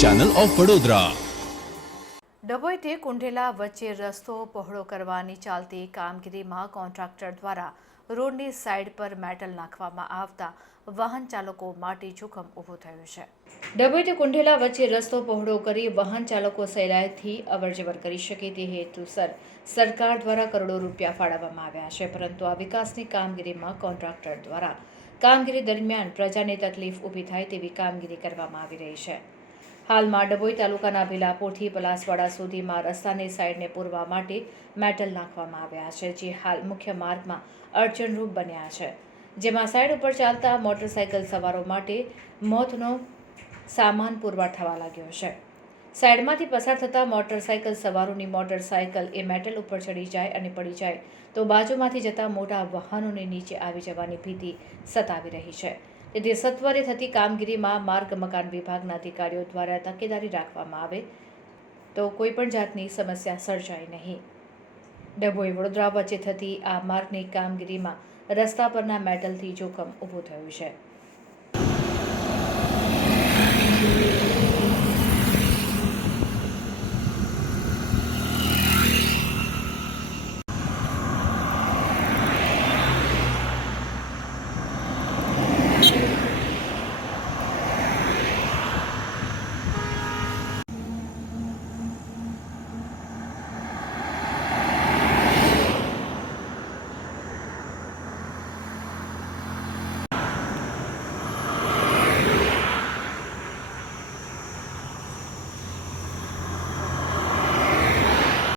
Channel of Vadodara. ડભોઈથી કુંઢેલા વચ્ચે રસ્તો પહોળો કરવાની ચાલતી કામગીરીમાં કોન્ટ્રાક્ટર દ્વારા રોડની સાઈડ પર મેટલ નાખવામાં આવતા વાહન ચાલકો માટે જોખમ ઊભું થયું છે। ડભોઈથી કુંઢેલા વચ્ચે રસ્તો પહોળો કરી વાહન ચાલકો સહેલાઈથી અવરજવર કરી શકે તે હેતુસર સરકાર દ્વારા કરોડો રૂપિયા ફાળવવામાં આવ્યા છે, પરંતુ આ વિકાસની કામગીરીમાં કોન્ટ્રાક્ટર દ્વારા કામગીરી દરમિયાન પ્રજાને તકલીફ ઊભી થાય તેવી કામગીરી કરવામાં આવી રહી છે। હાલમાં ડભોઈ તાલુકાના ભીલાપોરથી પલાસવાડા સુધીમાં રસ્તાની સાઈડને પૂરવા માટે મેટલ નાખવામાં આવ્યા છે, જે હાલ મુખ્ય માર્ગમાં અડચણરૂપ બન્યા છે, જેમાં સાઈડ ઉપર ચાલતા મોટરસાઇકલ સવારો માટે મોતનો સામાન પુરવાર થવા લાગ્યો છે। સાઈડમાંથી પસાર થતા મોટરસાઇકલ સવારોની મોટરસાઇકલ એ મેટલ ઉપર ચડી જાય અને પડી જાય તો બાજુમાંથી જતા મોટા વાહનોને નીચે આવી જવાની ભીતિ સતાવી રહી છે। તેથી સત્વરે થતી કામગીરીમાં માર્ગ મકાન વિભાગના અધિકારીઓ દ્વારા તકેદારી રાખવામાં આવે તો કોઈપણ જાતની સમસ્યા સર્જાય નહીં। ડભોઈ વડોદરા વચ્ચે થતી આ માર્ગની કામગીરીમાં રસ્તા પરના મેટલથી જોખમ ઊભું થયું છે।